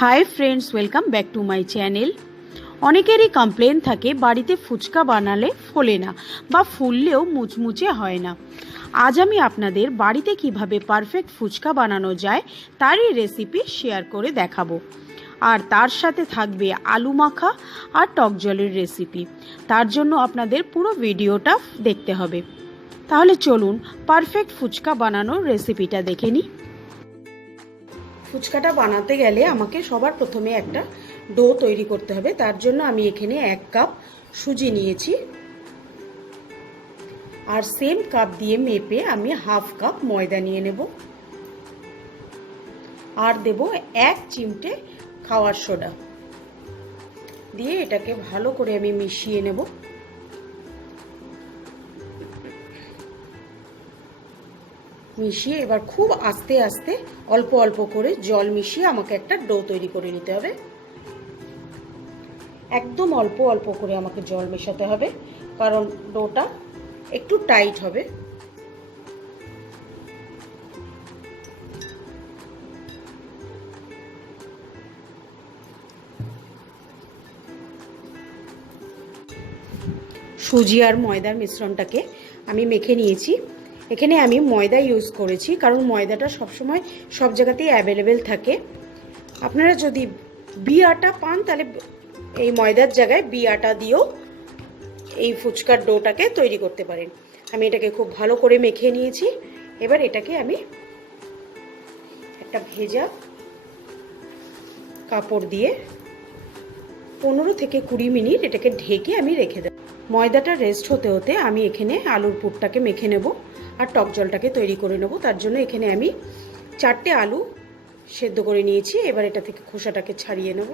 High friends welcome back to my channel. অনেকেরই complain থাকে বাড়িতে ফুচকা বানালে ফোলে না বা ফুললেও মুচমুচে হয় না। আজ আমি আপনাদের বাড়িতে কিভাবে পারফেক্ট ফুচকা বানানো যায় তারই রেসিপি শেয়ার করে দেখাবো। আর তার সাথে থাকবে আলু মাখা আর টক জলের রেসিপি। তার জন্য আপনাদের পুরো ভিডিওটা দেখতে হবে। তাহলে চলুন পারফেক্ট ফুচকা বানানোর রেসিপিটা দেখে নিই। ফুচকাটা বানাতে গেলে আমাকে সবার প্রথমে একটা ডো তৈরি করতে হবে। তার জন্য আমি এখানে 1 কাপ সুজি নিয়েছি আর সেম কাপ দিয়ে মেপে আমি হাফ কাপ ময়দা নিয়ে নেব আর দেব 1 চিমটে খাওয়ার সোডা দিয়ে এটাকে ভালো করে আমি মিশিয়ে নেব। মিশিয়ে এবার খুব আস্তে আস্তে অল্প অল্প করে জল মিশিয়ে আমাকে একটা ডো তৈরি করে নিতে হবে। একদম অল্প অল্প করে আমাকে জল মেশাতে হবে কারণ ডোটা একটু টাইট হবে। সুজি আর ময়দার মিশ্রণটাকে আমি মেখে নিয়েছি। এখানে আমি ময়দা ইউজ করেছি কারণ ময়দাটা সবসময় সব জায়গাতেই অ্যাভেলেবেল থাকে। আপনারা যদি বি আটা পান তাহলে এই ময়দার জায়গায় বি আটা দিয়েও এই ফুচকার ডোটাকে তৈরি করতে পারেন। আমি এটাকে খুব ভালো করে মেখে নিয়েছি। এবার এটাকে আমি একটা ভেজা কাপড় দিয়ে 15 থেকে 20 মিনিট এটাকে ঢেকে আমি রেখে দেব। ময়দাটা রেস্ট হতে হতে আমি এখানে আলুর পুরটাকে মেখে নেব আর টক জলটাকে তৈরি করে নেব। তার জন্য এখানে আমি 4টে আলু সেদ্ধ করে নিয়েছি। এবার এটা থেকে খোসাটাকে ছাড়িয়ে নেব।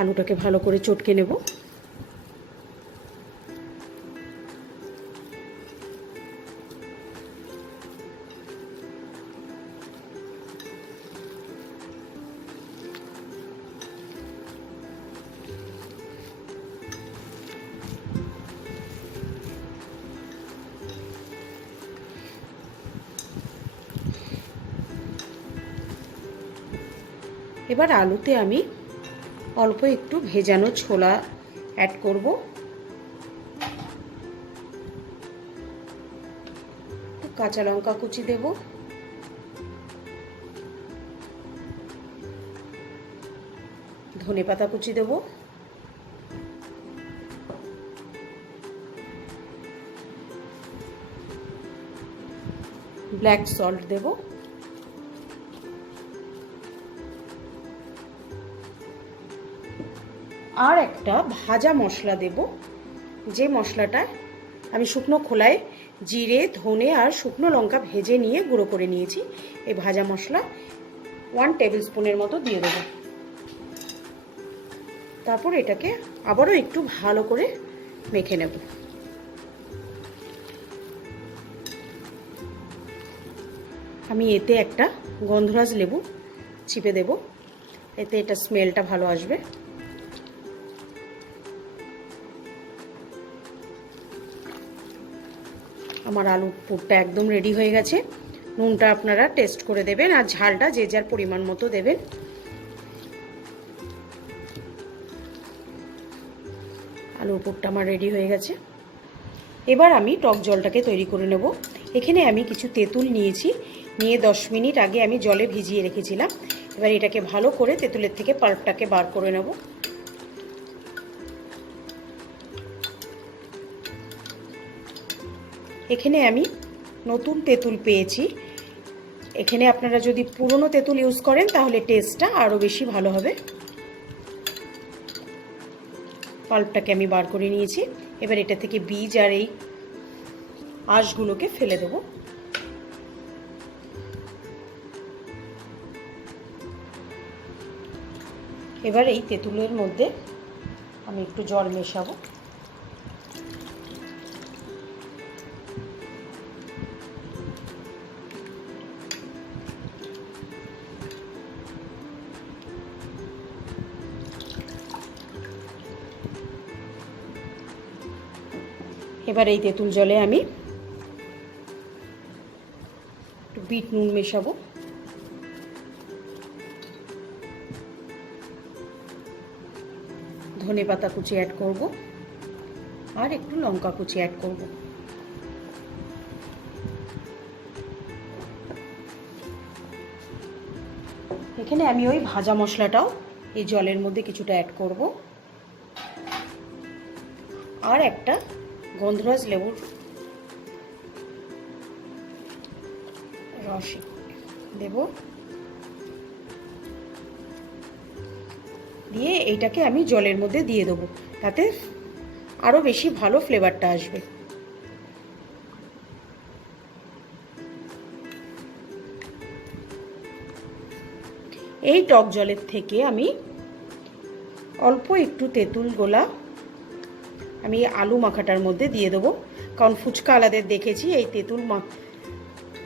আলুটাকে ভালো করে চটকে নেব। এবার আলুতে আমি অল্প একটু ভেজানো ছোলা অ্যাড করব। কাঁচা লঙ্কা কুচি দেব, ধনেপাতা কুচি দেব, ব্ল্যাক সল্ট দেব, আর একটা ভাজা মশলা দেব। যে মশলাটা আমি শুকনো খোলায় জিরে ধনে আর শুকনো লঙ্কা ভেজে নিয়ে গুঁড়ো করে নিয়েছি। এই ভাজা মশলা 1 টেবিল স্পুনের মতো দিয়ে দেব। তারপর এটাকে আবারও একটু ভালো করে মেখে নেব। আমি এতে একটা গন্ধরাজ লেবু চিপে দেব, এতে এটা স্মেলটা ভালো আসবে। আমার আলুর পুরটা একদম রেডি হয়ে গেছে। নুনটা আপনারা টেস্ট করে দেবেন আর ঝালটা যে যার পরিমাণ মতো দেবেন। আলুর পুরটা আমার রেডি হয়ে গেছে। এবার আমি টক জলটাকে তৈরি করে নেব। এখানে আমি কিছু তেঁতুল নিয়েছি, নিয়ে 10 মিনিট আগে আমি জলে ভিজিয়ে রেখেছিলাম। এবার এটাকে ভালো করে তেঁতুলের থেকে পাল্পটাকে বার করে নেব। এখানে আমি নতুন তেঁতুল পেয়েছি। এখানে আপনারা যদি পুরনো তেঁতুল ইউজ করেন তাহলে টেস্টটা আরও বেশি ভালো হবে। পাল্পটাকে আমি বার করে নিয়েছি। এবার এটা থেকে বীজ আর এই আঁশগুলোকে ফেলে দেব। এবার এই তেঁতুলের মধ্যে আমি একটু জল মেশাবো। এবার এই তেঁতুল জলে আমি একটু বিট নুন মেশাবো, ধনে পাতা কুচি অ্যাড করব, আর একটু লঙ্কা কুচি অ্যাড করব। এখানে আমি ওই ভাজা মশলাটাও এই জলের মধ্যে কিছুটা অ্যাড করব, আর একটা গন্ধরাজ লেবুর রস দেব, দিয়ে এইটাকে আমি জলের মধ্যে দিয়ে দেবো, তাতে আরো বেশি ভালো ফ্লেভারটা আসবে। এই টক জলের থেকে আমি অল্প একটু তেঁতুল গোলা আমি আলু মাখাটার মধ্যে দিয়ে দেবো, কারণ ফুচকা আলাদের দেখেছি এই তেঁতুল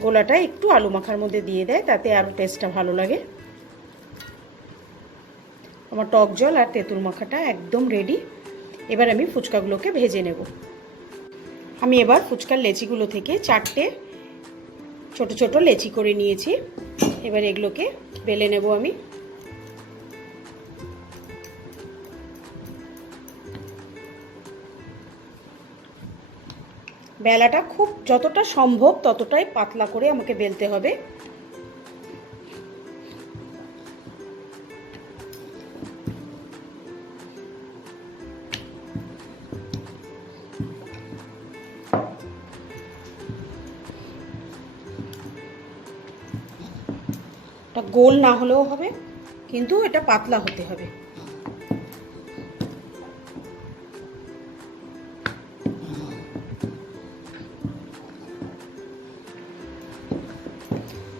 গোলাটা একটু আলু মাখার মধ্যে দিয়ে দেয়, তাতে আরও টেস্টটা ভালো লাগে। আমার টক জল আর তেঁতুল মাখাটা একদম রেডি। এবার আমি ফুচকাগুলোকে ভেজে নেব। আমি এবার ফুচকার লেচিগুলো থেকে 4টে ছোট ছোট লেচি করে নিয়েছি। এবার এগুলোকে বেলে নেব আমি। বেলাটা খুব যতটা সম্ভব ততটাই পাতলা করে আমাকে বেলতে হবে। এটা গোল না হলেও হবে, কিন্তু এটা পাতলা হতে হবে।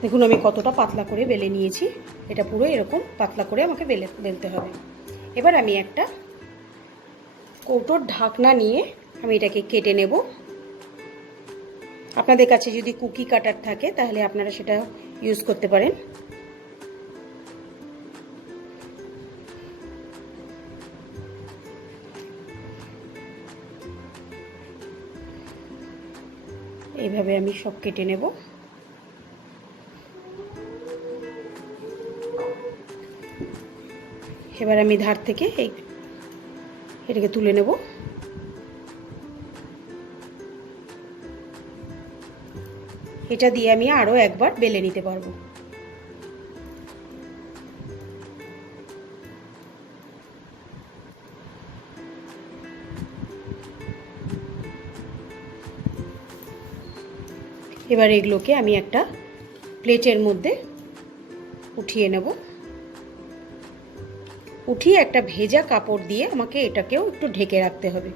দেখুন আমি কতটা পাতলা করে বেলে নিয়েছি, এটা পুরো এরকম পাতলা করে আমাকে বেলতে হবে। এবার আমি একটা কৌটোর ঢাকনা নিয়ে আমি এটাকে কেটে নেব। আপনাদের কাছে যদি কুকি কাটার থাকে তাহলে আপনারা সেটা ইউজ করতে পারেন। এইভাবে আমি সব কেটে নেব। এবার আমি ধার থেকে এটাকে তুলে নেব। এটা দিয়ে আমি আরো একবার বেলে নিতে পারবো। এবার এগুলোকে আমি একটা প্লেটের মধ্যে উঠিয়ে নেব। উঠিয়ে একটা ভেজা কাপড় দিয়ে আমাকে এটাকেও একটু ঢেকে রাখতে হবে।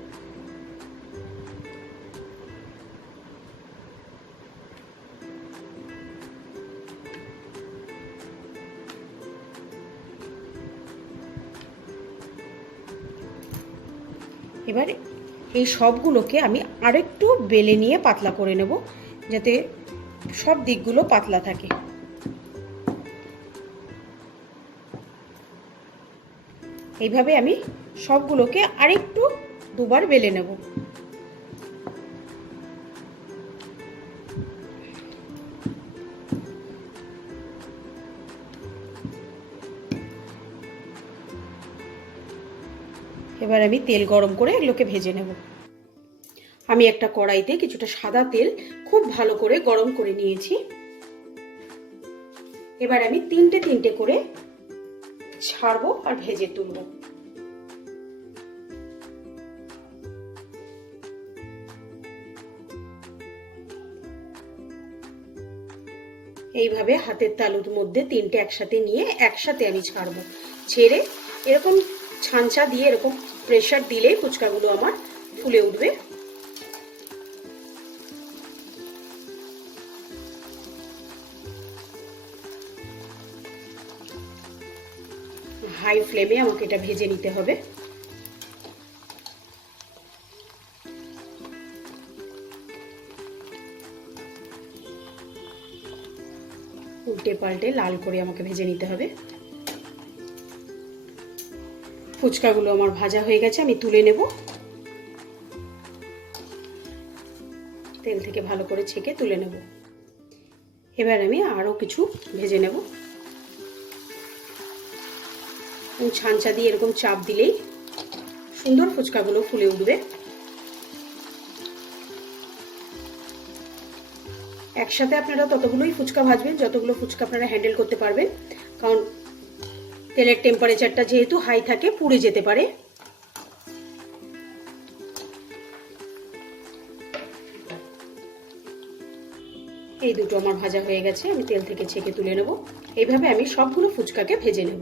এবার এই সবগুলোকে আমি আরেকটু বেলে নিয়ে পাতলা করে নেব, যাতে সব দিকগুলো পাতলা থাকে। এইভাবে আমি সবগুলোকে আরেকটু দুবার বেলে নেব। এবার আমি তেল গরম করে এগুলোকে ভেজে নেব। আমি একটা কড়াইতে কিছুটা সাদা তেল খুব ভালো করে গরম করে নিয়েছি। এবার আমি তিনটে তিনটে করে ছাড়বো আর ভেজে তুলবো। এইভাবে হাতের তালুর মধ্যে তিনটে একসাথে নিয়ে একসাথে আমি ছাড়বো। ছেড়ে এরকম ছাঁচা দিয়ে এরকম প্রেসার দিলেই ফুচকাগুলো আমার ফুলে উঠবে। হাই ফ্লেমে আমাকে এটা ভেজে নিতে হবে। উল্টে পাল্টে লাল করে আমাকে ভেজে নিতে হবে। ফুচকাগুলো আমার ভাজা হয়ে গেছে, আমি তুলে নেব। তেল থেকে ভালো করে ছেঁকে তুলে নেব। এবার আমি আরও কিছু ভেজে নেব। ছাঁচা দিয়ে এরকম চাপ দিলেই সুন্দর ফুচকাগুলো ফুলে উঠবে। একসাথে আপনারা ততগুলোই ফুচকা ভাজবেন যতগুলো ফুচকা আপনারা হ্যান্ডেল করতে পারবেন, কারণ তেলের টেম্পারেচারটা যেহেতু হাই থাকে পুড়ে যেতে পারে। এই দুটো আমার ভাজা হয়ে গেছে, আমি তেল থেকে ছেঁকে তুলে নেব। এইভাবে আমি সবগুলো ফুচকাকে ভেজে নেব।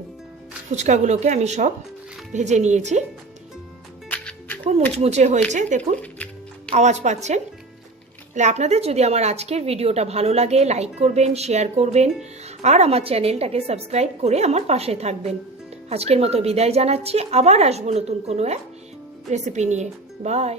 ফুচকাগুলোকে আমি সব ভেজে নিয়েছি, খুব মুচমুচে হয়েছে, দেখুন আওয়াজ পাচ্ছেন। তাহলে আপনাদের যদি আমার আজকের ভিডিওটা ভালো লাগে লাইক করবেন, শেয়ার করবেন আর আমার চ্যানেলটাকে সাবস্ক্রাইব করে আমার পাশে থাকবেন। আজকের মতো বিদায় জানাচ্ছি, আবার আসবো নতুন কোনো এক রেসিপি নিয়ে। বাই।